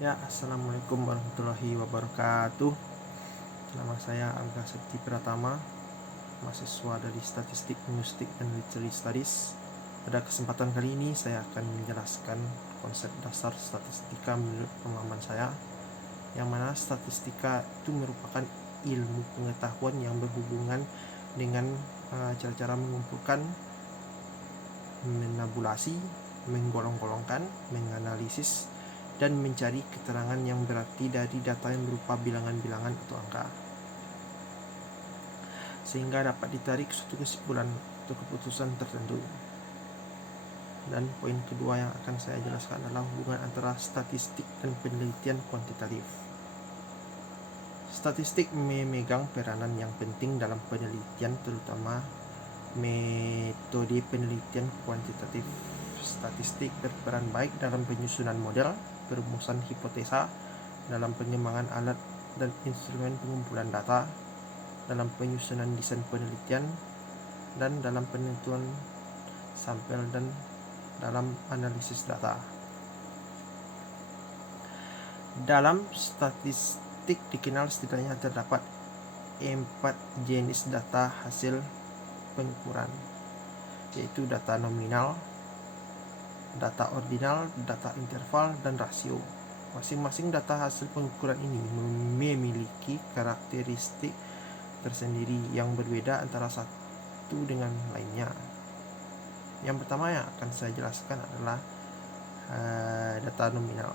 Ya, assalamualaikum warahmatullahi wabarakatuh. Nama saya Angga Sekti Pratama, mahasiswa dari Statistik, Linguistik, dan Literary Studies. Pada kesempatan kali ini saya akan menjelaskan konsep dasar statistika menurut pemahaman saya, yang mana statistika itu merupakan ilmu pengetahuan yang berhubungan dengan cara-cara mengumpulkan, menabulasi, menggolong-golongkan, menganalisis, dan mencari keterangan yang berarti dari data yang berupa bilangan-bilangan atau angka, sehingga dapat ditarik suatu kesimpulan atau keputusan tertentu. Dan poin kedua yang akan saya jelaskan adalah hubungan antara statistik dan penelitian kuantitatif. Statistik memegang peranan yang penting dalam penelitian, terutama metode penelitian kuantitatif. Statistik berperan baik dalam penyusunan model, perumusan hipotesa, dalam pengembangan alat dan instrumen pengumpulan data, dalam penyusunan desain penelitian, dan dalam penentuan sampel dan dalam analisis data. Dalam statistik dikenal setidaknya terdapat 4 jenis data hasil pengukuran, yaitu data nominal, data ordinal, data interval, dan rasio. Masing-masing data hasil pengukuran ini memiliki karakteristik tersendiri yang berbeda antara satu dengan lainnya. Yang pertama yang akan saya jelaskan adalah data nominal.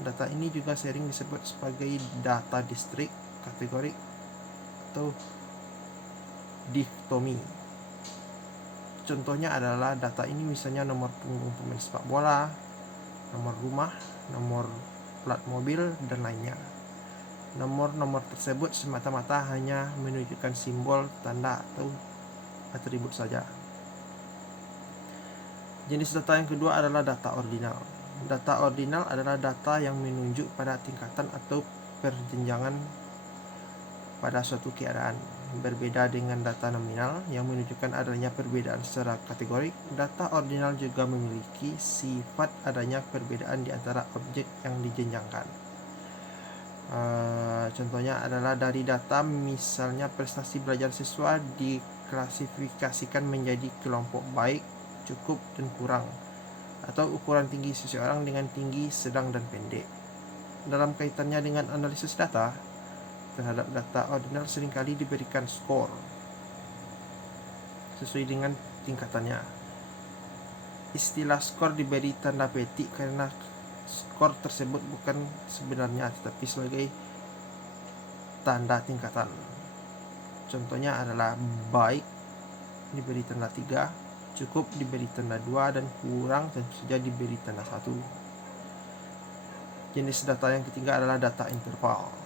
Data ini juga sering disebut sebagai data distrik, kategorik, atau dikotomi. Contohnya adalah data ini misalnya nomor punggung pemain sepak bola, nomor rumah, nomor plat mobil, dan lainnya. Nomor-nomor tersebut semata-mata hanya menunjukkan simbol, tanda, atau atribut saja. Jenis data yang kedua adalah data ordinal. Data ordinal adalah data yang menunjuk pada tingkatan atau perjenjangan pada suatu keadaan. Berbeda dengan data nominal yang menunjukkan adanya perbedaan secara kategorik, data ordinal juga memiliki sifat adanya perbedaan di antara objek yang dijenjangkan. Contohnya adalah dari data, misalnya prestasi belajar siswa diklasifikasikan menjadi kelompok baik, cukup, dan kurang, atau ukuran tinggi seseorang dengan tinggi, sedang, dan pendek. Dalam kaitannya dengan analisis data, terhadap data ordinal seringkali diberikan skor sesuai dengan tingkatannya. Istilah skor diberi tanda petik karena skor tersebut bukan sebenarnya tetapi sebagai tanda tingkatan. Contohnya adalah baik diberi tanda 3, cukup diberi tanda 2, dan kurang tentu saja diberi tanda 1. Jenis data yang ketiga adalah data interval.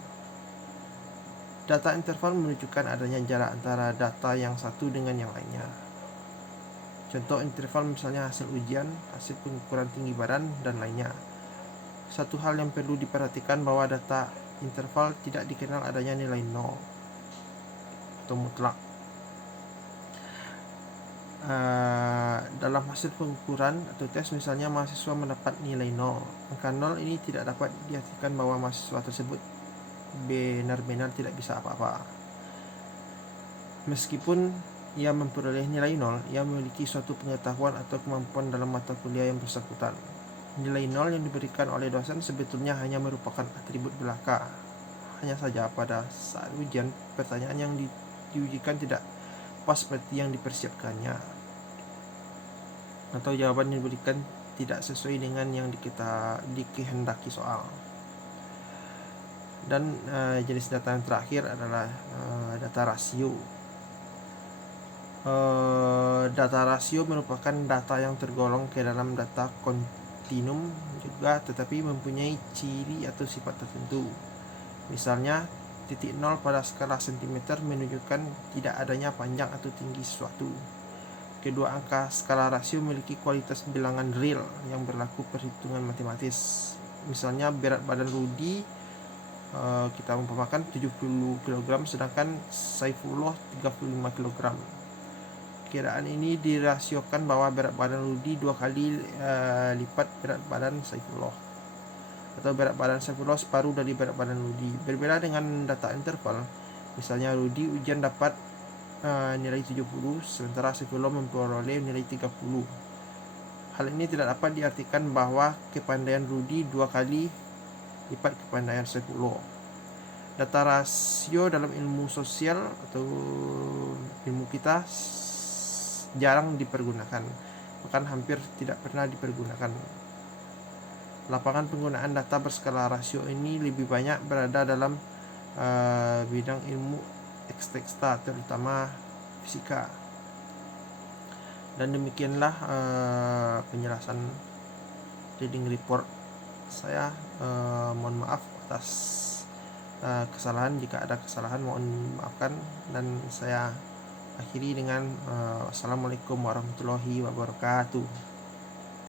Data interval menunjukkan adanya jarak antara data yang satu dengan yang lainnya. Contoh interval misalnya hasil ujian, hasil pengukuran tinggi badan, dan lainnya. Satu hal yang perlu diperhatikan bahwa data interval tidak dikenal adanya nilai 0 atau mutlak. Dalam hasil pengukuran atau tes misalnya mahasiswa mendapat nilai 0. Angka 0 ini tidak dapat diartikan bahwa mahasiswa tersebut benar-benar tidak bisa apa-apa. Meskipun ia memperoleh nilai 0, ia memiliki suatu pengetahuan atau kemampuan dalam mata kuliah yang bersangkutan. Nilai 0 yang diberikan oleh dosen sebetulnya hanya merupakan atribut belaka. Hanya saja pada saat ujian, pertanyaan yang diujikan tidak pas seperti yang dipersiapkannya, atau jawaban yang diberikan tidak sesuai dengan yang dikehendaki soal. Dan jenis data yang terakhir adalah data rasio. Data rasio merupakan data yang tergolong ke dalam data kontinum juga, tetapi mempunyai ciri atau sifat tertentu. Misalnya, titik 0 pada skala cm menunjukkan tidak adanya panjang atau tinggi sesuatu. Kedua angka skala rasio memiliki kualitas bilangan real yang berlaku perhitungan matematis. Misalnya, berat badan Rudi kita umpamakan 70 kg sedangkan Saifullah 35 kg. Kiraan ini dirasiokan bahwa berat badan Rudi 2 kali lipat berat badan Saifullah. atau berat badan Saifullah separuh dari berat badan Rudi. Berbeda dengan data interval, misalnya Rudi ujian dapat nilai 70, sementara Saifullah memperoleh nilai 30. Hal ini tidak dapat diartikan bahwa kepandaian Rudi 2 kali lipat kepandaian Saifullah. Data rasio dalam ilmu sosial atau ilmu kita jarang dipergunakan, bahkan hampir tidak pernah dipergunakan. Lapangan penggunaan data berskala rasio ini lebih banyak berada dalam bidang ilmu eksteksta, terutama fisika. Dan demikianlah penjelasan reading report saya. Mohon maaf atas kesalahan, jika ada kesalahan mohon maafkan, dan saya akhiri dengan Assalamualaikum warahmatullahi wabarakatuh.